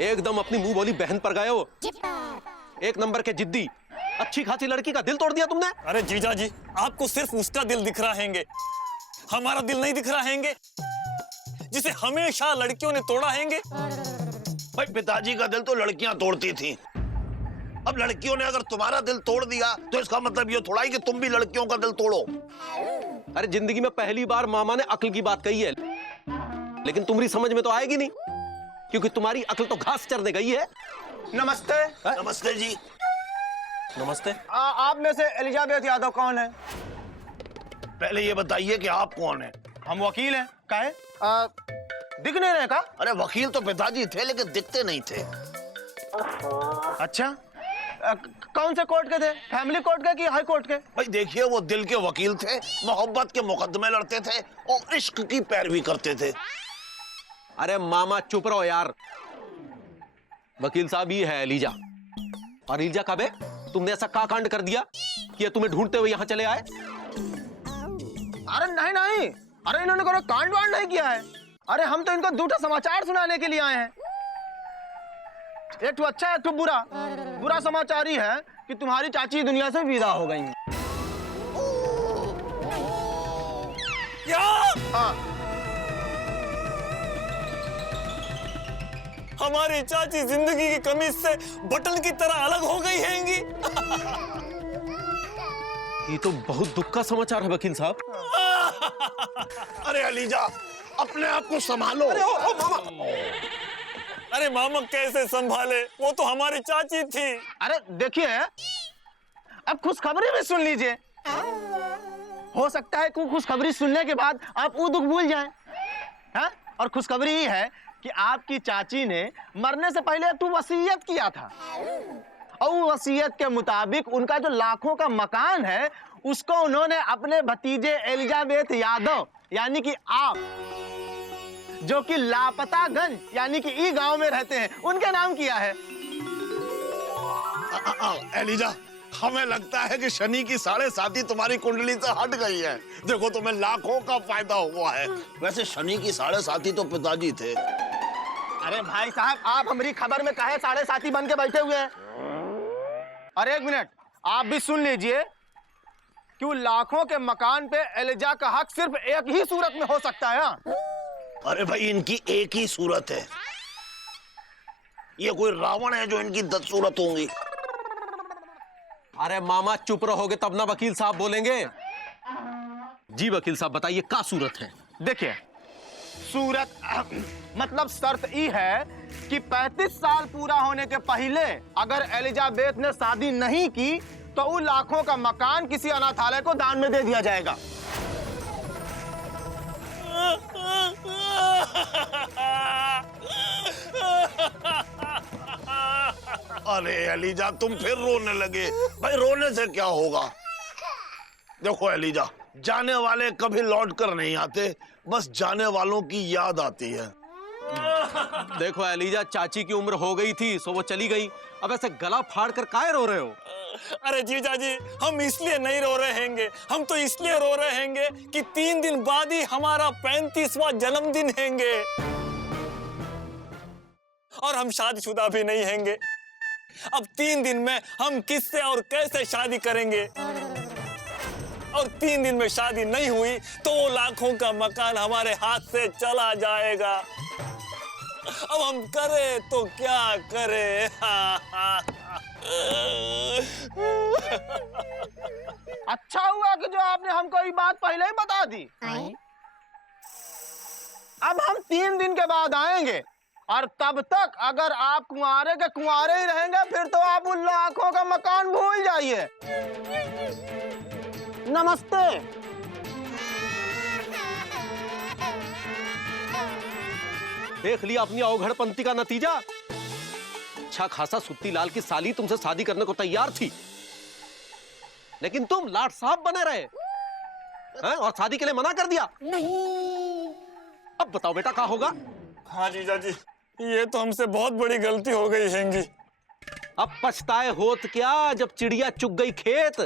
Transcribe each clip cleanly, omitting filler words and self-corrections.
एकदम अपनी मुंह बोली बहन पर गए हो। एक नंबर के जिद्दी, अच्छी खासी लड़की का दिल तोड़ दिया तुमने। अरे जीजा जी, आपको सिर्फ उसका दिल दिख रहा हैंगे, हमारा दिल नहीं दिख रहा हैंगे, जिसे हमेशा लड़कियों ने तोड़ा हैंगे। भाई पिताजी का दिल तो लड़कियां तोड़ती थी, अब लड़कियों ने अगर तुम्हारा दिल तोड़ दिया तो इसका मतलब ये थोड़ा ही कि तुम भी लड़कियों का दिल तोड़ो। अरे जिंदगी में पहली बार मामा ने अक्ल की बात कही है, लेकिन तुम्हारी समझ में तो आएगी नहीं, क्योंकि तुम्हारी अक्ल तो घास चरने गई है। नमस्ते। नमस्ते जी। नमस्ते। आप में से एलिजाबेथ यादव कौन है? पहले ये बताइए कि आप कौन हैं? हम वकील हैं। काहे? दिख नहीं रहे का? अरे वकील तो पिताजी थे लेकिन दिखते नहीं थे। अच्छा, कौन से कोर्ट के थे? फैमिली कोर्ट के कि हाई कोर्ट के? भाई देखिए, वो दिल के वकील थे, मोहब्बत के मुकदमे लड़ते थे और इश्क की पैरवी करते थे। अरे मामा चुप रहो यार। वकील साहब ही है एलिजा। और एलिजा कब है? तुमने ऐसा क्या कांड कर दिया कि तुम्हें ढूंढते हुए यहां चले आए? अरे नहीं नहीं, अरे इन्होंने कोई कांड वांड नहीं किया है। अरे हम तो इनको दूठा समाचार सुनाने के लिए आए हैं। एक तो अच्छा, एक तो बुरा। बुरा समाचार ही है कि तुम्हारी चाची दुनिया से विदा हो गई हैं। क्या? हाँ। हमारी चाची जिंदगी की कमीज से बटन की तरह अलग हो गई हैंगी। ये तो बहुत दुख का समाचार है वकील साहब। अरे अलीजा, अपने आप को संभालो। अरे मामा कैसे संभाले, वो तो हमारी चाची थी। अरे देखिए, अब खुशखबरी भी सुन लीजिए। हो सकता है कि खुशखबरी सुनने के बाद आप वो दुख भूल जाएं। हाँ? और खुशखबरी ये है कि आपकी चाची ने मरने से पहले एक वसीयत किया था, और वसीयत के मुताबिक उनका जो लाखों का मकान है उसको उन्होंने अपने भतीजे एलिजाबेथ यादव यानी कि आप, जो कि लापतागंज यानी कि ई गांव में रहते हैं, उनके नाम किया है। एलिजा, हमें लगता है कि शनि की 7.5 तुम्हारी कुंडली से हट गई है। देखो तुम्हें लाखों का फायदा हुआ है। वैसे शनि की 7.5 तो पिताजी थे। अरे भाई साहब, आप हमारी खबर में काहे 7.5 बन के बैठे हुए हैं? अरे एक मिनट, आप भी सुन लीजिए कि लाखों के मकान पे एलिजा का हक सिर्फ एक ही सूरत में हो सकता है। अरे भाई, इनकी एक ही सूरत है। ये कोई रावण है जो इनकी 10 सूरत होंगी। अरे मामा चुप रहोगे तब ना वकील साहब बोलेंगे। जी वकील साहब बताइए, क्या सूरत है? देखिए, सूरत मतलब शर्त ई है कि 35 साल पूरा होने के पहले अगर एलिजाबेथ ने शादी नहीं की तो उन लाखों का मकान किसी अनाथालय को दान में दे दिया जाएगा। अरे एलिजा, तुम फिर रोने लगे। भाई रोने से क्या होगा? देखो एलिजा, जाने वाले कभी लौट कर नहीं आते, बस जाने वालों की याद आती है। देखो एलिजा, चाची की उम्र हो गई थी सो वो चली गई। अब ऐसे गला फाड़ कर काहे रो रहे हो? अरे जीजा जी, हम इसलिए नहीं रो रहे हैंगे, हम तो इसलिए रो रहे हैंगे कि 3 दिन बाद ही हमारा 35वां जन्मदिन हैंगे, और हम शादीशुदा भी नहीं हैंगे। अब 3 दिन में हम किससे और कैसे शादी करेंगे? और 3 दिन में शादी नहीं हुई तो वो लाखों का मकान हमारे हाथ से चला जाएगा। अब हम करें तो क्या करें? अच्छा हुआ कि जो आपने हमको ये बात पहले ही बता दी। अब हम 3 दिन के बाद आएंगे, और तब तक अगर आप कुंवारे के कुंवारे ही रहेंगे फिर तो आप उन लाखों का मकान भूल जाइए। नमस्ते। देख लिया अपनी अवघड़पंती का नतीजा। अच्छा खासा सुत्ती लाल की साली तुमसे शादी करने को तैयार थी, लेकिन तुम लाट साहब बने रहे हैं और शादी के लिए मना कर दिया। नहीं। अब बताओ बेटा क्या होगा? हाँ जीजा जी, ये तो हमसे बहुत बड़ी गलती हो गई हैंगी। अब पछताए होत क्या जब चिड़िया चुग गई खेत।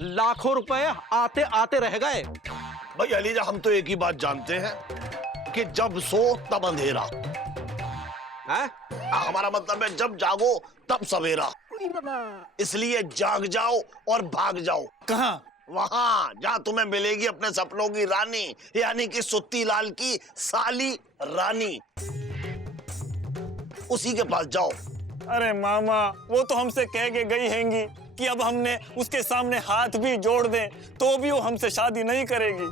लाखों रुपए आते आते रह गए। भाई अलीजा, हम तो एक ही बात जानते हैं कि जब सो तब अंधेरा। हैं? हमारा मतलब है जब जागो तब सवेरा, इसलिए जाग जाओ और भाग जाओ। कहाँ? वहां जहां तुम्हें मिलेगी अपने सपनों की रानी, यानी कि सुत्ती लाल की साली रानी, उसी के पास जाओ। अरे मामा, वो तो हमसे कह के गई हैंगी कि अब हमने उसके सामने हाथ भी जोड़ दें तो भी वो हमसे शादी नहीं करेगी।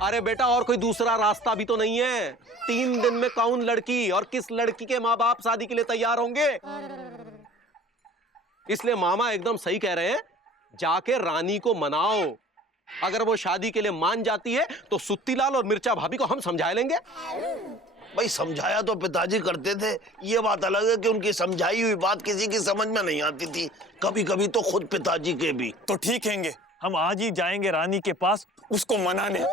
अरे बेटा, और कोई दूसरा रास्ता भी तो नहीं है। 3 दिन में कौन लड़की और किस लड़की के माँ बाप शादी के लिए तैयार होंगे? इसलिए मामा एकदम सही कह रहे हैं, जाके रानी को मनाओ। अगर वो शादी के लिए मान जाती है तो सुत्तीलाल और मिर्चा भाभी को हम समझा लेंगे। भाई समझाया तो पिताजी करते थे, ये बात अलग है कि उनकी समझाई हुई बात किसी की समझ में नहीं आती थी, कभी कभी तो खुद पिताजी के भी। तो ठीक हैंगे, हम आज ही जाएंगे रानी के पास उसको मनाने।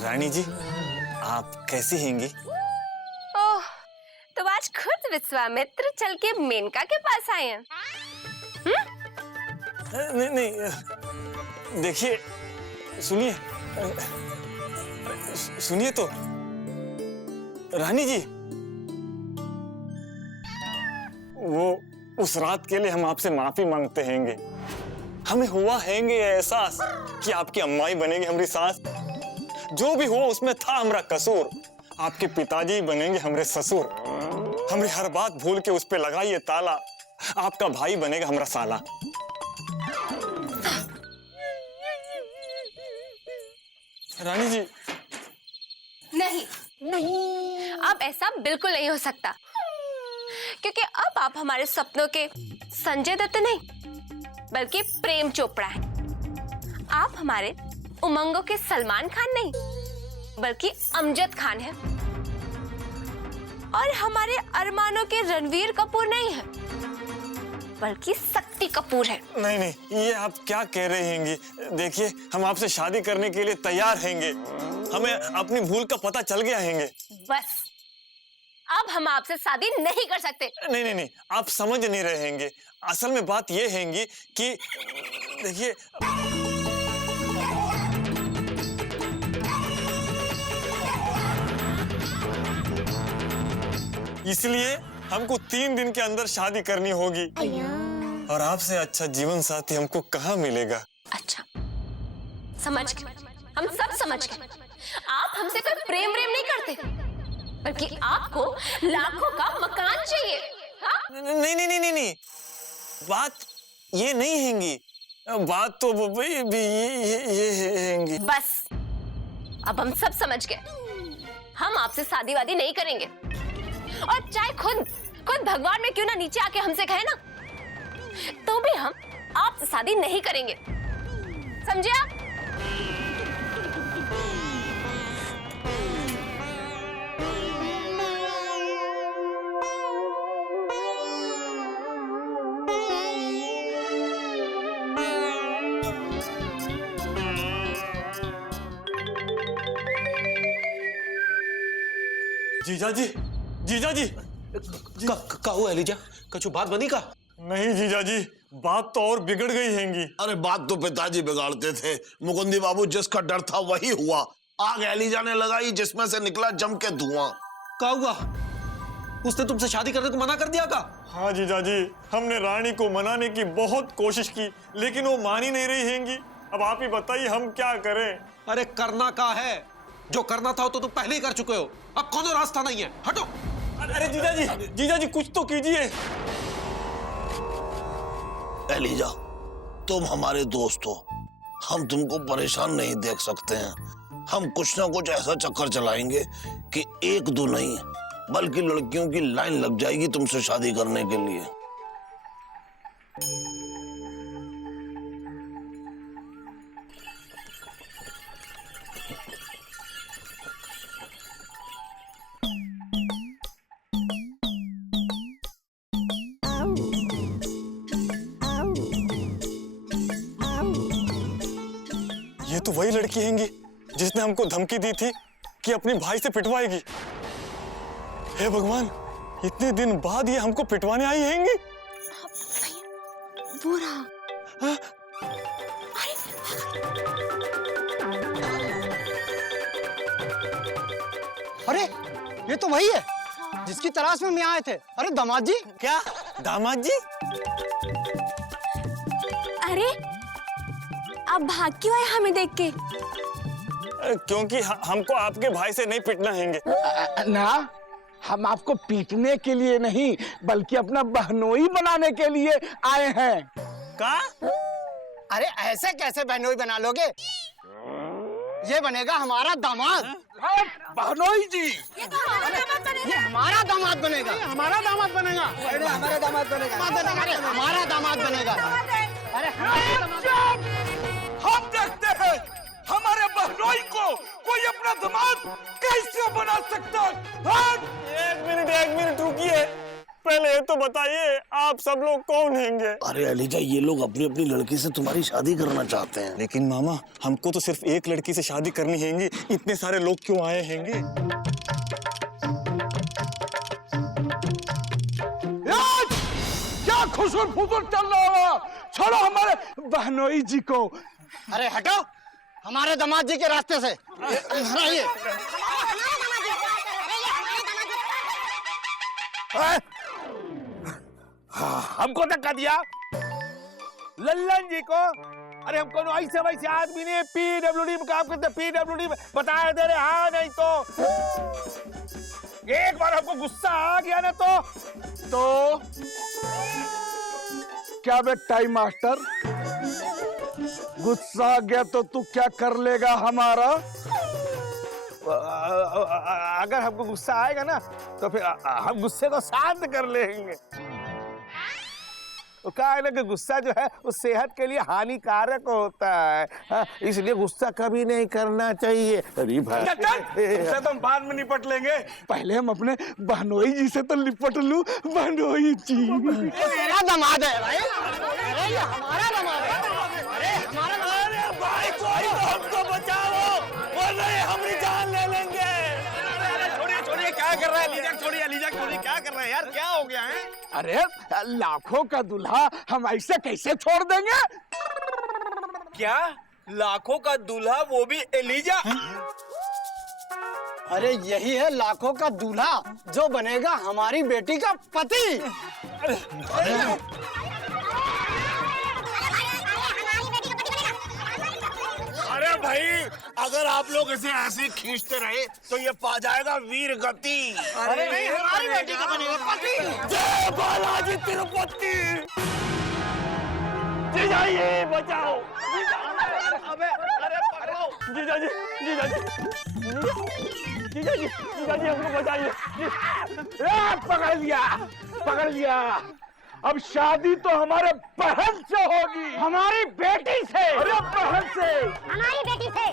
रानी जी, आप कैसी हैंगी? ओह, तो आज खुद विश्वामित्र चल के मेनका के पास आए हैं। नहीं नहीं, देखिए, सुनिए, सुनिए तो रानी जी, वो उस रात के लिए हम आपसे माफी मांगते हैंगे। हमें हुआ हैंगे एहसास कि आपकी अम्माई बनेगी हमारी सास। जो भी हुआ उसमें था हमारा कसूर। आपके पिताजी बनेंगे हमारे ससुर। हमारी हर बात भूल के उस पे लगाइए ताला। आपका भाई बनेगा हमारा साला। रानी जी, नहीं, अब ऐसा बिल्कुल नहीं हो सकता, क्योंकि अब आप हमारे सपनों के संजय दत्त नहीं, बल्कि प्रेम चोपड़ा हैं। आप हमारे उमंगों के सलमान खान नहीं, बल्कि अमजद खान हैं। और हमारे अरमानों के रणवीर कपूर नहीं है, बल्कि शक्ति कपूर है। नहीं नहीं, ये आप क्या कह रहे हैंगी? देखिए, हम आपसे शादी करने के लिए तैयार हैंगे। हमें अपनी भूल का पता चल गया हैंगे। बस, अब हम आपसे शादी नहीं कर सकते। नहीं नहीं नहीं, आप समझ नहीं रहे हैंगे। असल में बात ये हैंगी कि देखिए, इसलिए हमको 3 दिन के अंदर शादी करनी होगी। और आपसे अच्छा जीवन साथी हमको कहाँ मिलेगा? अच्छा, समझ गए, हम सब समझ गए। आप हमसे कोई प्रेम नहीं करते, बल्कि आपको लाखों का मकान चाहिए। हाँ? नहीं नहीं नहीं नहीं नहीं, बात ये नहीं हैंगी। बात तो ये हैंगी। बस, अब हम सब समझ गए। हम आपसे शादी वादी नहीं करेंगे, और चाहे खुद भगवान में क्यों ना नीचे आके हमसे कहे ना, तो भी हम आपसे शादी नहीं करेंगे। समझे आप? जीजा जी, जीजा जी, का हुआ एलिजा? कछु बात बनी का? नहीं जीजा जी, बात तो और बिगड़ गई हैंगी। अरे बात तो पिताजी बिगाड़ते थे, मुकुंदी बाबू जिसका डर था वही हुआ। आग एलिजा ने लगाई जिसमें से निकला जम के धुआं। का हुआ? उसने तुमसे शादी करने को मना कर दिया का? हाँ जीजा जी, हमने रानी को मनाने की बहुत कोशिश की, लेकिन वो मान ही नहीं रही हैंगी। अब आप ही बताइए हम क्या करें? अरे करना का है? जो करना था वो तो तुम पहले ही कर चुके हो। अब कौन रास्ता नहीं है, हटो। अरे जीजा जी कुछ तो कीजिए। एलिजा, तुम हमारे दोस्त हो, हम तुमको परेशान नहीं देख सकते हैं। हम कुछ ना कुछ ऐसा चक्कर चलाएंगे कि 1-2 नहीं बल्कि लड़कियों की लाइन लग जाएगी तुमसे शादी करने के लिए। ये तो वही लड़की हैंगी जिसने हमको धमकी दी थी कि अपने भाई से पिटवाएगी। हे भगवान, इतने दिन बाद ये हमको पिटवाने आई हैंगी। वो रहा। अरे ये तो वही है जिसकी तलाश में आए थे। अरे दामाद जी। क्या दामाद जी? अरे आप भाग क्यों आए हमें देख के? क्योंकि हमको आपके भाई से नहीं पिटना हैंगे। ना, हम आपको पीटने के लिए नहीं बल्कि अपना बहनोई बनाने के लिए आए हैं। का? अरे ऐसे कैसे बहनोई बना लोगे? ये बनेगा हमारा दामाद। बहनोई जी, ये हमारा दामाद बनेगा। हमारा दामाद बनेगा। अरे हमारा दामाद बनेगा। अरे हमारा दामाद बनेगा। अरे हम देखते हैं हमारे बहनोई को कोई अपना दामाद कैसे बना सकता है। एक मिनट रुकिए। पहले ये तो बताइए आप सब लोग कौन हैंगे? अरे अलीजा, ये लोग अपनी अपनी लड़की से तुम्हारी शादी करना चाहते हैं। लेकिन मामा, हमको तो सिर्फ एक लड़की से शादी करनी हैंगी, इतने सारे लोग क्यों आए हैंगे? क्या खुसुर फुसुर चल रहा है? छोड़ो हमारे बहनोई जी को। अरे हटो हमारे दामाद जी के रास्ते से। हटाइए। हमको धक्का दिया लल्लन जी को। अरे हम कोनो ऐसे वैसे आदमी नहीं, पीडब्ल्यूडी में काम करते, पीडब्ल्यूडी में बताया दे रहे। हाँ नहीं तो एक बार हमको गुस्सा आ गया ना तो क्या टाइम मास्टर, गुस्सा आ गया तो तू क्या कर लेगा हमारा? अगर हमको गुस्सा आएगा ना तो फिर हम गुस्से को शांत कर लेंगे। तो क्या है ना कि गुस्सा जो है वो सेहत के लिए हानिकारक होता है। इसलिए गुस्सा कभी नहीं करना चाहिए। अरे भाई, इससे तो हम बाद में निपट लेंगे। पहले हम अपने बहनोई जी से तो निपट लूं। बहनोई जी मेरा दामाद है भाई। अरे ये हमारा दामाद है। अरे हमारा दामाद है भाई। कोई तो हमको बचाओ, वरना ये हमारी जान ले लेंगे। छोड़िए क्या कर रहा है अलीजा? छोड़िए अलीजा, छोड़िए क्या कर रहा है यार? क्या हो गया है? अरे लाखों का दूल्हा हम ऐसे कैसे छोड़ देंगे? क्या लाखों का दूल्हा, वो भी एलिजा? अरे यही है लाखों का दूल्हा जो बनेगा हमारी बेटी का पति। अरे भाई, अगर आप लोग इसे ऐसे खींचते रहे तो ये पा जाएगा वीर गति। अरे नहीं, हमारी बेटी का बनेगा पति। जय बालाजी तिरुपति। जीजा जी बचाओ। जीजा जी, जीजा जी, जीजा जी, जीजा जी हमको बचाइए। पकड़ लिया। अब शादी तो हमारे बहन से होगी, हमारी बेटी से। अरे बहन से, हमारी बेटी से।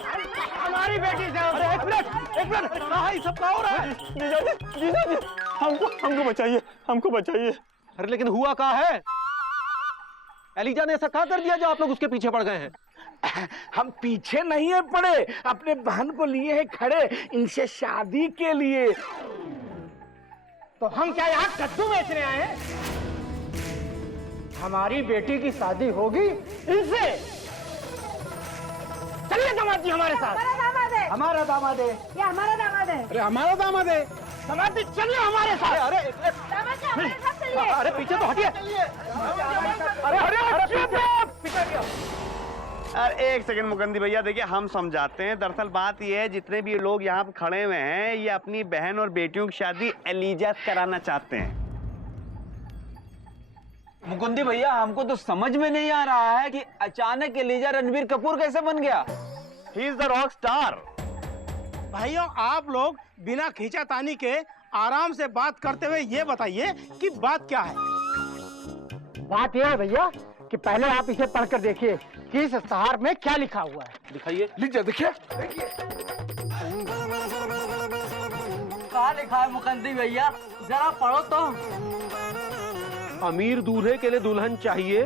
हमारी बेटी से। अरे एक मिनट कहाँ ये सब हो रहा है? जीजा जी हमको बचाइए, हमको बचाइए। अरे लेकिन हुआ क्या है? एलिजा ने ऐसा क्या कर दिया जो आप लोग उसके पीछे पड़ गए हैं? हम पीछे नहीं है पड़े, अपने बहन को लिए हैं खड़े इनसे शादी के लिए। तो हम क्या यहाँ कद्दू बेचने आए हैं? हमारी बेटी की शादी होगी इनसे। चलिए दामाद जी हमारे साथ। हमारा दामाद है। हमारा दामाद है। ये हमारा दामाद है। अरे हमारा दामाद है। दामाद जी चलिए हमारे साथ। अरे दामाद जी हमारे साथ चलिए। अरे पीछे तो हटिए। अरे एक सेकंड मुकंदी भैया, देखिए हम समझाते हैं। दरअसल बात ये है, जितने भी लोग यहाँ पे खड़े हुए हैं ये अपनी बहन और बेटियों की शादी एलिजा से कराना चाहते हैं। मुकुंदी भैया, हमको तो समझ में नहीं आ रहा है कि अचानक एलिजा रणबीर कपूर कैसे बन गया? He is the rock star. भाइयों आप लोग बिना खींचातानी के आराम से बात करते हुए ये बताइए कि बात क्या है। बात यह है भैया कि पहले आप इसे पढ़कर देखिए कि इस इश्तहार में क्या लिखा हुआ है। दिखाइए। लीजिए देखिए। कहाँ लिखा है मुकुंदी भैया? जरा पढ़ो तो। अमीर दूल्हे के लिए दुल्हन चाहिए।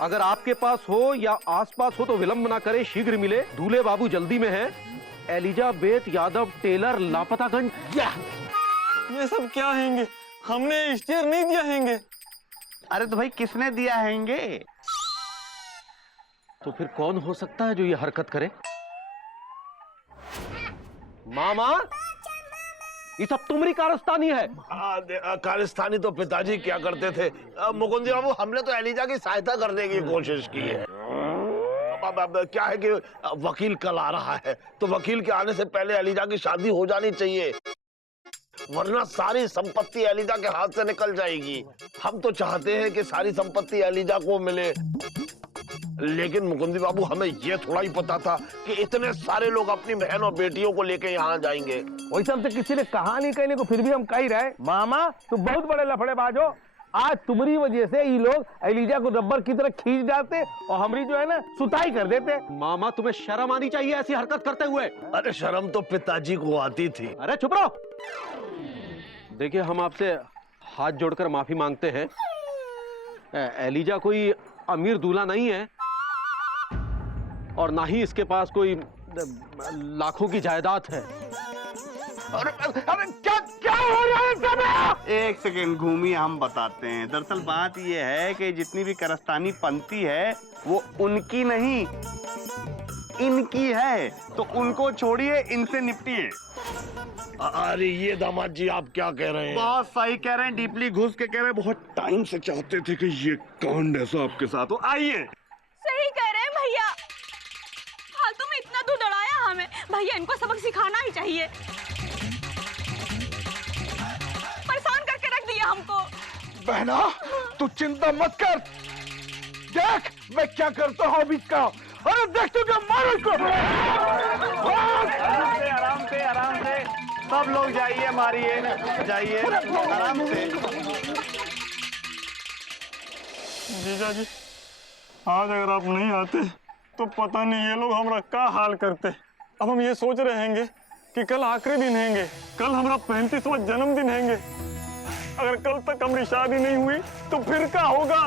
अगर आपके पास हो या आसपास हो तो विलंब ना करे, शीघ्र मिले। दूल्हे बाबू जल्दी में हैं। Elizabeth Yadav tailor, Lapataganj. ये सब क्या हैंगे? हमने स्टेयर नहीं दिया हैंगे। अरे तो भाई किसने दिया हैंगे? तो फिर कौन हो सकता है जो ये हरकत करे? मामा, ये सब तुम्हारी कारस्तानी है। कारस्तानी तो पिताजी क्या करते थे। मुकुंद बाबू, हमने तो एलिजा की सहायता करने की कोशिश की है। अब क्या है कि वकील कल आ रहा है, तो वकील के आने से पहले एलिजा की शादी हो जानी चाहिए, वरना सारी संपत्ति एलिजा के हाथ से निकल जाएगी। हम तो चाहते हैं कि सारी संपत्ति एलिजा को मिले, लेकिन मुकुंदी बाबू हमें यह थोड़ा ही पता था कि इतने सारे लोग अपनी बहन और बेटियों को लेके यहाँ जाएंगे। वैसे हमसे किसी ने कहा नहीं कहने को, फिर भी हम कह ही रहे। मामा तुम बहुत बड़े लफड़ेबाज हो। आज तुम्हारी वजह से ये लोग एलिजा को रबर की तरह खींच डालते और हमारी जो है ना सुताई कर देते। मामा, तुम्हें शर्म आनी चाहिए ऐसी हरकत करते हुए। अरे शर्म तो पिताजी को आती थी। अरे चुप रहो। देखिए, हम आपसे हाथ जोड़कर माफी मांगते हैं। एलिजा कोई अमीर दूल्हा नहीं है और ना ही इसके पास कोई लाखों की जायदाद है। अरे क्या हो रहा है सब? एक सेकेंड घूमिए, हम बताते हैं। दरअसल बात यह है कि जितनी भी कारस्तानी पंक्ति है वो उनकी नहीं इनकी है, तो उनको छोड़िए, इनसे निपटिए। अरे ये दामाद जी आप क्या कह रहे हैं? बहुत सही कह रहे हैं, डीपली घुस के कह रहे हैं। बहुत टाइम से चाहते थे कि ये कांड ऐसा आपके साथ हो। आइए। सही कह रहे हैं भैया, फालतू में इतना दूर दौड़ाया हमें। भैया इनको सबक सिखाना ही चाहिए, परेशान करके रख दिया हमको। बहना तू चिंता मत कर, देख मैं क्या करता हूँ अभी इसका। अरे देख तू क्या, मारो इसको। आराम से आराम से सब लोग जाइए, मारिए, जाइए आराम से। जीजा जी, आज अगर आप नहीं आते तो पता नहीं ये लोग हमारा क्या हाल करते। अब हम ये सोच रहे हैंगे कि कल आखिरी दिन हैंगे, कल हमारा 35वां जन्मदिन हैंगे। अगर कल तक हमारी शादी नहीं हुई तो फिर क्या होगा?